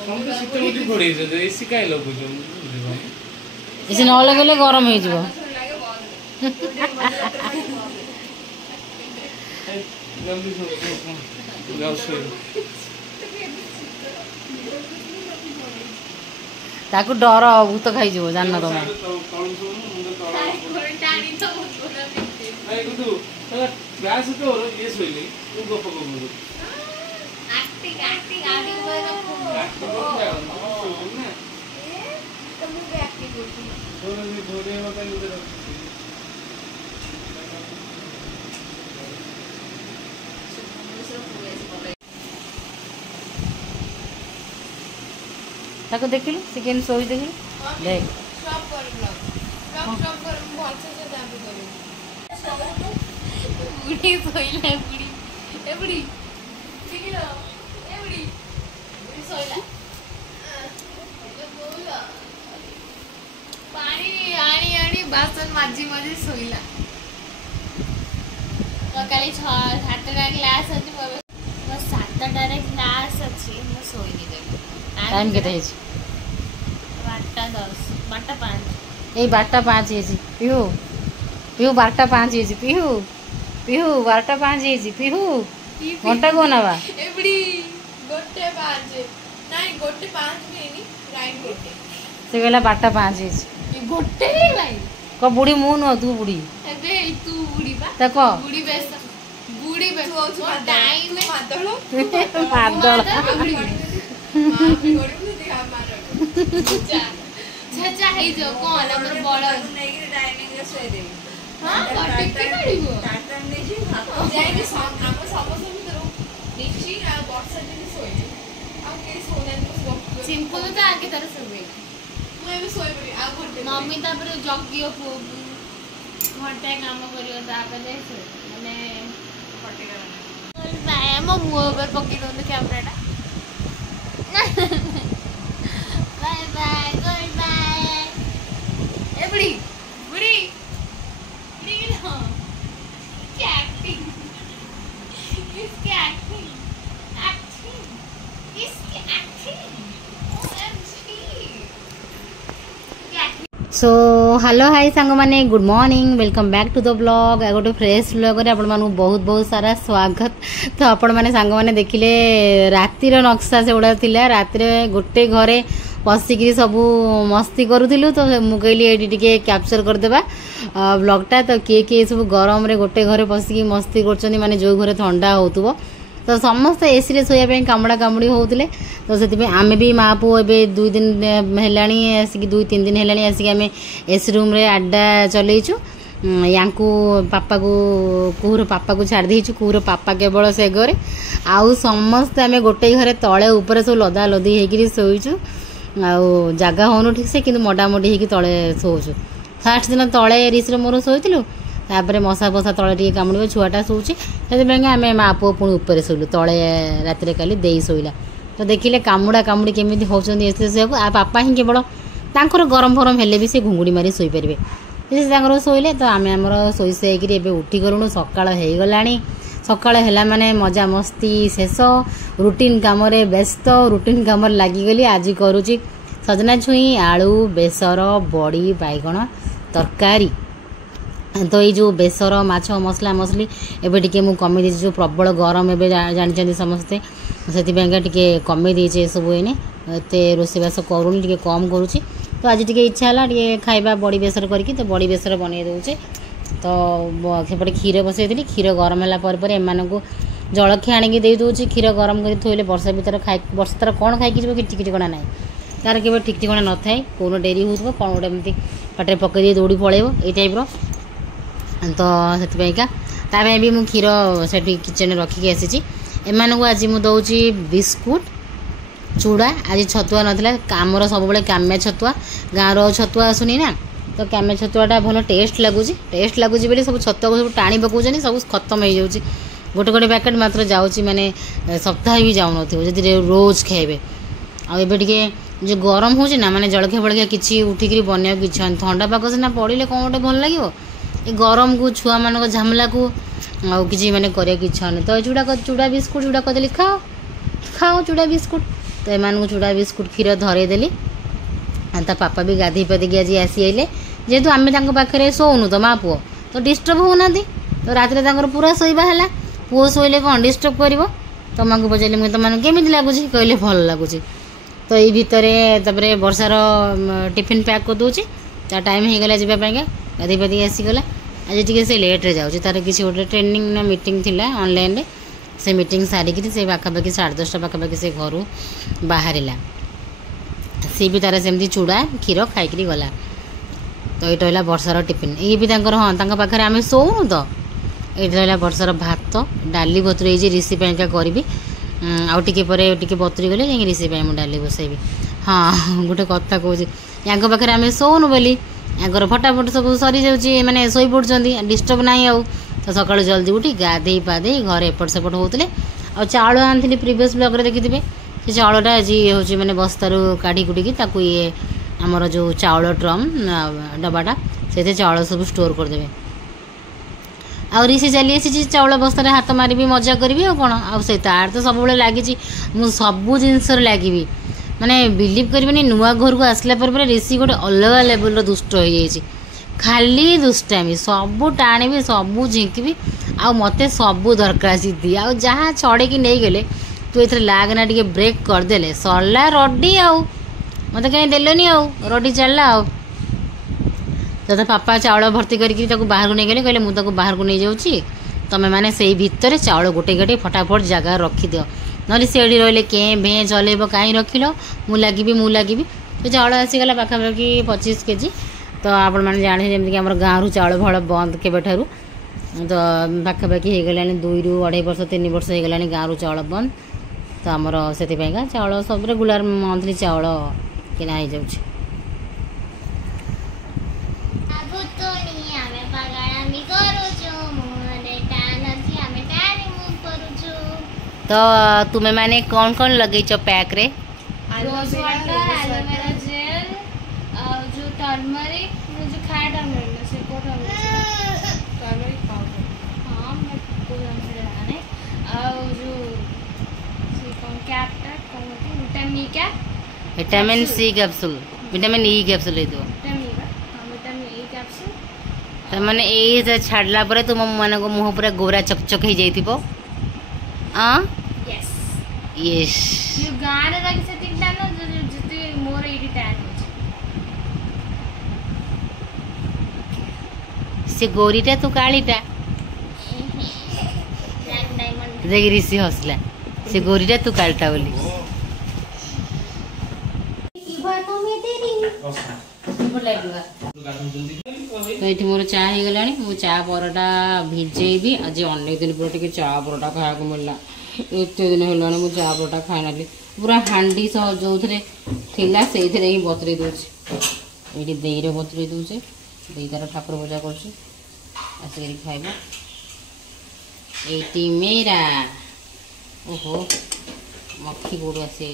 हमके शीत होती पड़ी जे एसी काई लगु जो एसी न लगले गरम हो जिवो जल्दी जाओ सो ताकू डर भूत खाई जिवो जान न तमे नहीं कुछ क्लास तो ये सोइली तू गप गप एक्टिंग आगे में ताको देखिलु सेकेंड सोई देखिलु देख स्टॉप कर स्टॉप कर बहुत से जाबे करू बुढ़ी सोइला बुढ़ी ए बुढ़ी ठीक है ए बुढ़ी बुढ़ी सोइला पानी आनी आनी बासन माजी माजी सोइला सकाळी 7टा क्लास अछि बस 7टा रे क्लास अछि म सोई नि देबो टाइम केते है 8:10 8:05 ए 12:05 है पिहू पिहू 12:05 है पिहू पिहू 12:05 है पिहू घंटा को ना बा एबडी गोटे 5 नहीं गोटे 5 भी नहीं राइट गोटे से गेला 12:05 है ये गोटे भाई को बुढ़ी मु न तू बुढ़ी एबे तू बुढ़ी बा देखो बुढ़ी बेस तू टाइम में मादलो मादल छचा है जो कोन हमर बड़ नहीं के टाइमिंग रे सोई दे हां कटिक के काढिबो टाटा नै छी जाय के हम समस्त भीतर निची आ वर्षा दिन सोई आ के सोना को सिंपल तो आके तरह सोई मु एबे सोई पड़ी आ घंटे मम्मी तापर जगियो घंटे काम करियो तापर दे माने फटे गला मो मुंह पर पकी दो कैमराटा बाय बाय गुड बाय ए बुढ़ी बुढ़ी बुढ़ी नो क्या एक्टिंग किसकी एक्टिंग किसकी एक्टिंग सो हेलो हाय सांग माने good morning welcome back to the blog आ गोटे फ्रेश ब्लॉग रे आपण मानु बहुत बहुत सारा स्वागत। तो आपण माने सांग माने देखिले रातिर नक्शा से उडा थिला रातिर गोटे घरे बसिकी सबू मस्ती करूथिलु तो मु कहली एडी टिके कैप्चर कर देबा ब्लॉगटा। तो किए सब गरम रे गोटे घरे बसिकी मस्ती करचनी माने जो घरे ठंडा होतुबो तो समस्त एसी रे सोया पे कामड़ा कामड़ी होउतले। तो से आमे भी माँ पु ए 2 दिन हेलाणी आसिक 2-3 दिन हेलाणी आसिक आमे एसी रूम रे अड्डा चलैछु यांकू पापा को कुहर पापा को छाड़ देइछु कुहर पापा केवल से घरे आउ समस्त आमे गोटे घरे तळे ऊपर सब लदा लदी हेकि सोइछु आउ जागा होनु ठीक से किंतु मोडा मोडी हेकि तळे सोउछु। फर्स्ट दिन तळे रिस रे मोर सोइतिलु तापर मशा फसा तले टे कामुड़ छुआटा शोचे से आम माँ पुओ पुणी ऊपर शोलु तले रात काली दे शोला। तो देखिले कामुड़ा कामुड़ी केमी होती शोक आ पापा ही केवल तांकर गरम फरम हेले भी से घुंगुड़ी मारी शोपारे से शोले। तो आम आमर शोई शोक उठी गलुणु सकाळ हो गला सकाळ है माने मजा मस्ती शेष रुटीन कम व्यस्त रुटीन कम लगिगली। आज करुच्ची सजना छुई आलू बेसर बड़ी बैगण तरकारी। तो ये जो बेसर माछ मसला मसली एबे टिके मु कमी दे जो प्रबल गरम एबे जानि समस्ते से टिके कमी दे सब एने एते रोसेबास करूनी टिके कम करूची। तो आज टिके इच्छा है टिके खाइबा बड़ी बेसर करके तो बड़ी बेसर बनै दउचे। तो सेपटे क्षीर बसैली क्षीर गरम है पर एमानकु जलखिया आनिकी दे दउची क्षीर गरम कर थोइले वर्षा भीतर खाइ वर्षा तर कौन खाइकी जो ठीक ठिकाना ना तार केवल ठीक ठिकाना न थाए कौन डेरी हो कौन गोटे एमती पाटे पकई दे दौड़ी पलैब ये टाइप तो से भी मु क्षीर से किचन रखिकी आसी एमानकु आज मु दउची बिस्कुट चूड़ा आज छतुआ नाला आमर सब बड़े काम्या छतुआ गाँव छतुआ आसुनी ना तो काम्या छतुआटा भल टेस्ट लगुच बोली सब छतुआ सब टाणी पकाउछनी सब खत्म हो जाऊँगी गोटे गोटे पैकेट मात्र जाऊँगी माने सप्ताह भी जाऊन जदि रोज खाइबे आबे जो गरम हो माने जलखिया फलखिया किसी उठिक बनवा की इच्छा ठंडा पाग सीना पड़े कौन गोटे भल लगे ये गरम को छुआ मान झमेला को आउ कि माने कर इच्छा नहीं। तो चूड़ा बिस्कुट चूड़ा कदली खाओ खाओ चूड़ा बिस्कुट तो एम चूड़ा बिस्कुट क्षीर धरेदेली ता पापा भी गाधे पाधिक आज आसी आइले जेहेतु आम पाखे शोनु तो माँ पुओ तो डिस्टर्ब होना तो रात पूरा शोवा है पुओ शोले कौन डिस्टर्ब कर तुमको पचारे मुझे तुम केमी लगुच कहले भल लगुच तो ये भितर वर्षार टिफिन पैक कर दूची ता टाइम हो गला जावाई गाधे पाधिक आसीगला आज टी से लेट्रे जाऊँगी तार किसी गोटे ट्रेनिंग ना मीटिंग थिला ऑनलाइन से मीटिंग सारिकी से पाखापाखि 10:30 पाखापाखि से घर बाहर सी भी तार सेमती चूड़ा क्षीर खाई गला तो ये रहा वर्षार टिफिन ये भी हाँ पाखे आम शोनु तो ये रहा वर्षार भात डाली बतुरे ऋषि पाइका करी आउ टे बतुरी गले जाए ऋषि मुझे डाली बसैबी हाँ गोटे कथा कौच या पाखे आम शोनु बोली या फटाफट सब सरी जाऊँगी मैंने शोई पड़ुंट डिस्टर्ब ना आउ तो सका जल्दी उठी गाधे पाधे घर एपट सेपट होते आ चाउल आनी प्रिवियस ब्लॉग देखिथे से चाउलटा आज हूँ मैंने बस्तारू काढ़ी कुटिकी ये आमर जो चाउल ड्रम डबाटा से चाउल सब स्टोर करदे आ ऋषि चली आसी चाउल बस्तार हाथ मारि मजा करी आ कौन आ तार तो सब लगी मुझ सबू जिनस लगी माने बिलीव करें नुआ घर को आसला पर ऋषि गोटे अलग लेवल दुष्ट हो जाए खाली दुष्टामी सबू टाणी सबू झिंकी आ मत सबू दरकार जिद्दी आ जहाँ छड़े नहीं गले तू ये लागना टे ब्रेक करदे सरला रडी आउ मत कहीं देलनी आउ रडी चलला आउ तो पापा चाउल भर्ती करके बाहर को नहीं गले कहले मुझे बाहर को नहीं जाऊँगी तमें मैंने से भितर चाउल गोटे गोटे फटाफट जगह रखीद ना से रही के भे चलेब कहीं रखिल मु लगी तो चाउल आसीगला पाखापाखि 25 केजी तो आपण मैंने जाने जमीक आम गाँव चाउल फल बंद केवे ठारू तो पाखापाखि हो गला 2 ରୁ 2.5 वर्ष 3 वर्ष हो गला गाँव चाउल बंद तो आमर से चाउल सब रेगुलर मंथली चाउल किना हो जाऊँ तो तुम्हें माने कौन कौन लगे पैक रे रोज वाटर एलोवेरा जेल जो टर्मरिक जो खाया टर्मरिक से को टर्मरिक पाउडर हां मैं को जानते रहने और जो से कौन कैप्टा कौन vitamin C capsule vitamin E capsule दो विटामिन ई कैप्सूल तो माने ए छाड़ला पर तुम मन को मुंह पूरा गोरा चकचक हो जाइथिबो यस यस यू गाने रखी से तीनटा न जति मोर एडी टैन से गोरीटा तू कालीटा ब्लैक डायमंड देख ऋषि हसला से गोरीटा तू कालटा बोली तो ये मोर चा हो गला मु चा परटा भिजेबी आज अनेक दिन पर टे चा परटा खाया मिलला एत दिन है मुझे चा परटा खाई ना पूरा हांडी सह जो थे ही बतरे दूसरी ये देर बतरे दूचे दे तार ठाकुर पूजा कर खाइबा ये मेरा ओहो मक्खी गोड़ आसी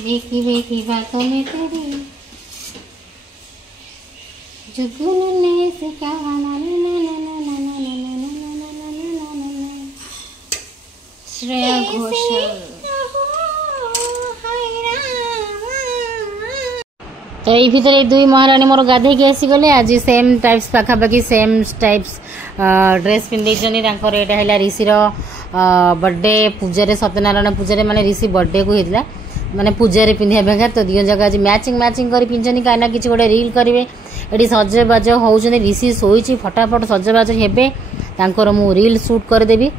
देखी देखी बातों में तेरी जुगनू ने सिखाया ना ना ना ना ना ना ना ना ना ना ना ना श्रेया घोषाल तो ये भितर दुई महाराणी मोर गाधे के आसी गले आज सेम टाइप्स पाखापाखि सेम टाइप्स ड्रेस पिंधे यहाँ है ऋषिर बर्थडे पूजा सत्यनारायण पूजा माने ऋषि बर्थडे को होता माने पूजा पिंधा भेगा तो दिज जगह आज मैचिंग मैचिंग कर पिंधनी कहीं किसी गोटे रील करेंगे ये सजबाज होती ऋषि शोची फटाफट सजबाज हे मु रील शूट करदेवी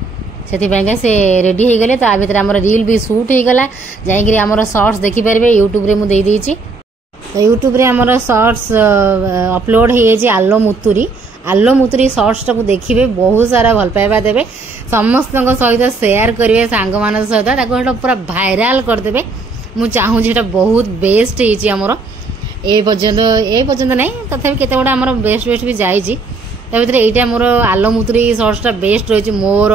से रेडी हो गले तो आ भर आम रील भी शूट हो गला जाकि आम शॉर्ट्स देखिपारे यूट्यूब रे मुझे तो यूट्यूब रे आमर शॉर्ट्स अपलोड हो आलो मुतुरी शॉर्ट्स टाक देखिए बहुत सारा भल पाइबा देवे समस्त सहित शेयर करेंगे सांग मान सहित पूरा भाइराल करदे मु चाहूँ बहुत बेस्ट होमर ए पर्यंत नहीं तथापि केते गुड़ा आमर बेस्ट बेस्ट भी जाइए भर यहाँ मोर आलो मुतुरी शॉर्ट्सटा बेस्ट रही मोर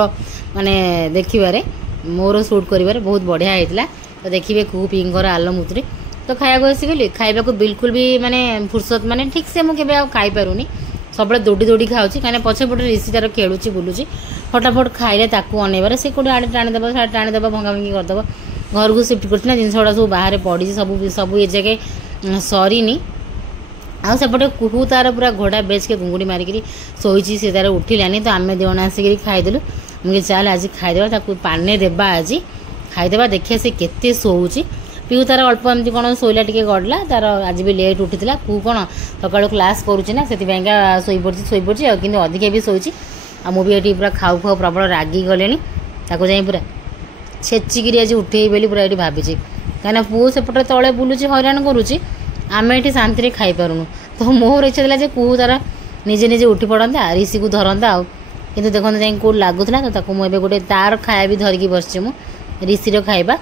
माने देखिबारे मोर शूट करिबारे बहुत बढ़िया होता तो देखिए कू पिंकर आलो मुतुरी तो खाया आसीगली खाइबा को बिल्कुल भी माने फुर्सत माने ठीक से मुझे खाई पारूनी सब दौड़ी दौड़ी खाऊँ कहीं पछपटे ऋषि तार खेलुची बुलूची फटाफट खाइले ताकू अनेबार से कोटे आड़े टाणीदेव साड़े टाणीदेव भंगा भंगी करदेव घर को सिफ्ट करना जिन गुड़ा सब बाहर पड़ी सब सब ये जगह सरीनी आउ सेपटे कुहू तार पूरा घोड़ा बेच के घुंगुड़ी मारिकी शोची सी तार उठिलानी तो आम दिवन आसिक खाईदेलु मुझे चल आज खाईदेवा ताकू पाने देवा आज खाईदेवा देखिए से केते शोची पीहू तार अल्प एमती कौन शोला टे गड़ला तार आज भी लेट उठीला कू कौन सका क्लास करुच्ची से शोपड़ी कि अधिक भी शोची आ मुझे ये पूरा खाऊ खाऊ प्रबल रागी गले जा पूरा छेचिकी आज उठे बोली पूरा ये भावी कहीं पुओ सेपटे तले बुलूची हैरान करुच्ची आम ये शांति खाई पारूनु तो मोर इच्छा था कू तार निजे निजे उठी पड़ता ऋषि को धरता आउ कि देखते जाए कौट लगुला तो मुझे गोटे तार खाया भी धरिकी बस ऋषिर खाଇବା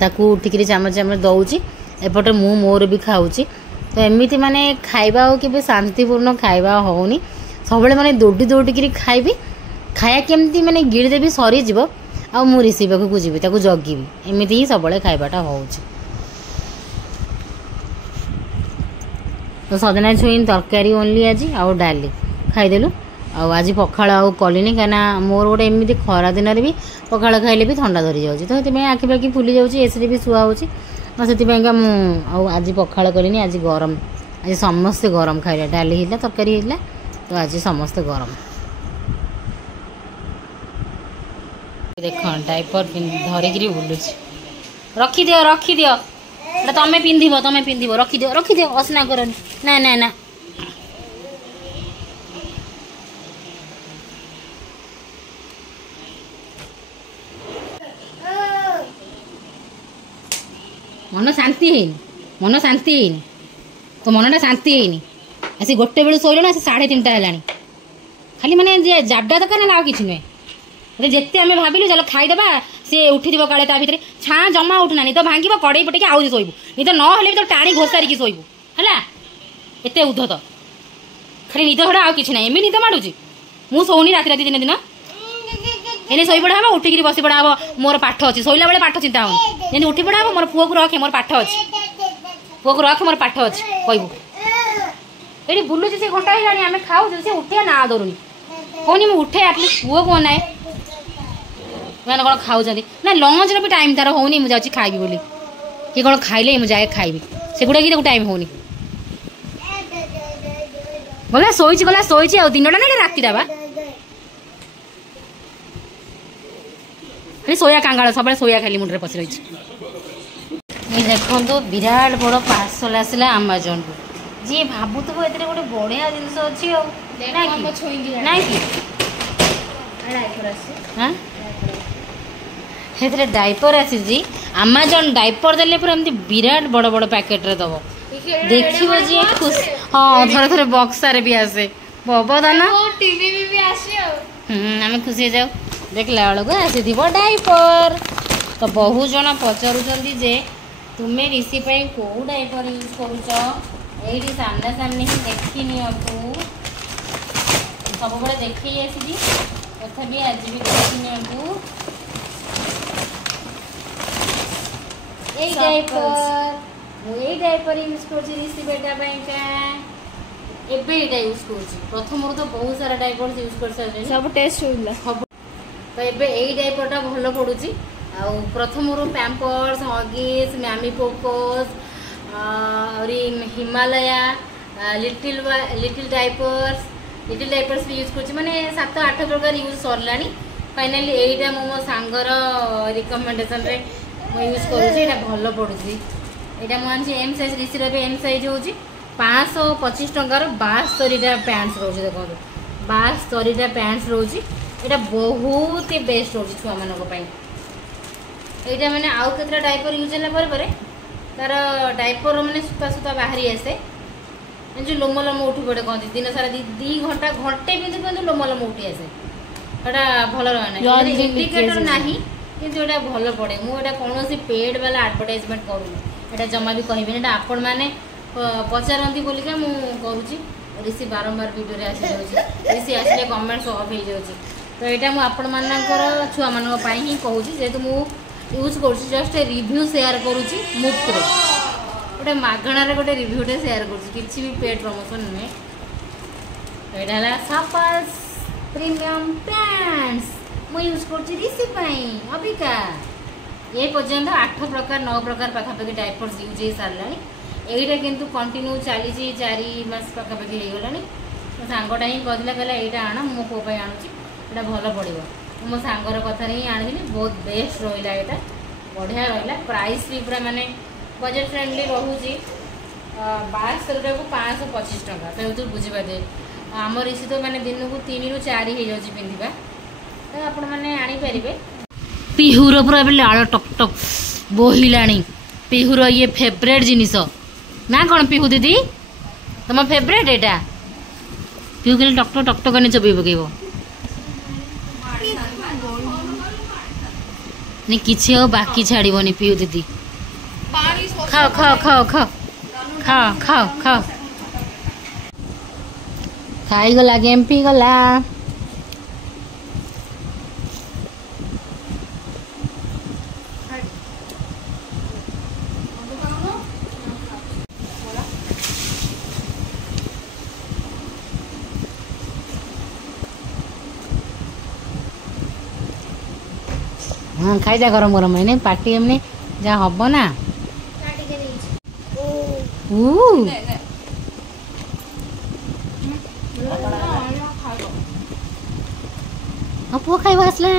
ताकू उठिकी चामच चामच दौची एपटे मु मोर भी खाऊची तो एमती माने खाଇବା हो कि शांतिपूर्ण खाଇବା होनी सब माने दौड़ी दौड़ी खाइबी खाया केमती माने गिड़देवी सरीज आ मु ऋषि पाखक जी जगिबी एमती ही सब खाइबाटा होउची तो सजना छुई तरकारी ओनली आज आउ डाली खाईदेलु आज पखाड़ आउ कलिनी कहीं मोर गोटे एमती खरा दिन भी पखाड़ खाइले भी ठंडा धरी जाऊँगी तो ये आखि पाखि फुली जाऊँगी एसी भी शुआ हो से आज पखाड़ कलिनी आज गरम आज समस्ते गरम खाइले डाली हिला तरकारी हिला तो आज समस्ते गरम देख डाइपर धरिकी बुलूँ रखिदि तमें पिंध रखिदि असना करनी ना ना ना मन शांति है तो मनटा शांति है आसी गोटे बेलू शोल ना 3:30 है खाली मैंने जाडा दरकार ना कि नुहे जिते आम भाविलु चल खाईदेवा सी उठी काले ता भर छाँ जमा उठना नी तो भांग कड़े पटे आउे शोबू नी तो ना भी तो टाणी घोषारिकी शोबू है एत उद्धत खाली निद छड़ा आउ कि एमि निद माड़ुची मु शोनी राति राति दिन दिन एने शोई पड़ा हम उठिकी बसी पड़ा हम मोर पाठ अच्छी शोला बेले पाठ चिंता होनी जमी उठी पड़ा हम मोर पुओ को रखे मोर पाठ अच्छी पुओ को रखे मोर पाठ अच्छी कहबू ये बुलूची से घंटा है आम खाऊ से उठे ना दौनी कहनी मुझे उठे आटलिस्ट पुओ को ना मैंने कौन खाऊँ ना लंच भी टाइम तार होनी मुझे खाइबी बोली कि कौन खाइले मुझे जाए खाइबी से गुड़ा कि टाइम होनी गला शोची आ दिन ना रातिटा बा खाली सोया कांगाल सब सोया खाली मुंडे पशि रही देखो विराट बड़ पार्सल आसला आमाजन को जी भावुव ए गोटे बढ़िया जिनस अच्छी ना डाइपर आसी आमाजन डाइपर देले पूरा एमती विराट बड़ बड़ पैकेट रे दब देखियो जी खुश हाँ थोड़े थोड़े बक्सारे भी आसे बबदाना टीवी भी आसी आम खुशी जाऊ देखला बेलू आसी डाइपर तो बहुत जन पचारुंट जे तुम्हें ऋषि कौ डाइपर यूज कर सामना सामने ही देखी नियंतु सब बड़े देखी आसी तथापि आज भी देखी नियंतु यही डाइपर यूज कर ऋषि बेटा एबे यूज कर प्रथम तो बहुत सारा डाइपर यूज कर सारे सब टेस्ट सब तो एबे यही डाइपरटा भल पड़ुची आ प्रथम Pampers Huggies Mamy Pokos Himalaya little diapers भी यूज कर माने 7-8 प्रकार यूज सरला फाइनाली यहीटा मो सांगर रिकमेंडेशन रे यूज करुँचा भल पड़ुची यहाँ मुझे एम साइज ऋषिर भी एम साइज हो 525 टंकार 72टा पैंट्स रोज देखो 72टा पैंट्स रोज यहाँ बहुत ही बेस्ट रोज छुआ मान यहाँ मैंने आउ के डाइपर यूज है तार डाइपर मैंने सूता सूता बाहरी आसे जो लोम लोम उठी पड़े कहते दिन सारा 2 घंटा घंटे पिंधु लोम लोम उठी आसे भल रहा इंडिकेटर ना कि भल पड़े मुझे कौन पेड वाला आडभटाइजमेंट करूँ जमा भी कहबी आपण मैंने पचारती बोलिका मुझे ऋषि बारंबार वीडियो आसी जाऊँगी ऋषि आसले कमेंट्स अफ हो जाऊँगी तो यहाँ मुझे आपण मानकर छुआ मानी ही कहूँ जेहेतु मुझे यूज कर जस्ट रिव्यू शेयर करुँची मुफ्त गोटे मागणार गोटे रिव्यूटे शेयर करुँची भी पेड प्रमोशन नुहे यहाँ सापास प्रीमियम पैंट्स मुझे यूज कर ऋषि अबिका ये पर्यंत 8 प्रकार 9 प्रकार पाखापाखि डायपर्स यूज हो सारा यहीटा किंतु कंटिन्यू चली 4 मास पाखापाखि हो गलानी मो सांगटा ही कहला कहला यहाँ आण मो पो आणुची यहाँ भल पड़ो मो सांगर कथार ही आनी बहुत बेस्ट रहा यहाँ बढ़िया रहा प्राइस भी पूरा माने बजेट फ्रेंडली रोचे 72 को 525 टका तो बुझीपारे आम ऋषि तो माने दिन को 3 ରୁ 4 हो जाए पिंधा तो आपण मैंने आनीपारे पिहुर पूरा लाल टक टक बोहिला पिहुर ये फेवरेट जिनिस ना कौन पिहू दीदी तुम फेवरेट एटा पिहू के टक टक टक करने चबी पकेब नहीं किसी बाकी छाड़बनी पिहू दीदी खाओ खाओ खाओ खाओ खाओ खाओ खाओ खाईगला गेम पी गला हाँ खाईदा गरम गरम है पार्टी एमने जहाँ हम ना पुआ खाइब आसला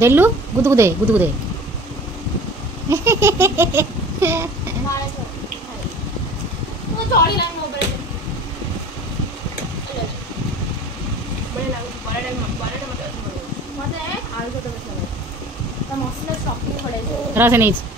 देलु गुदगुदे गुदगुदे रस नहीं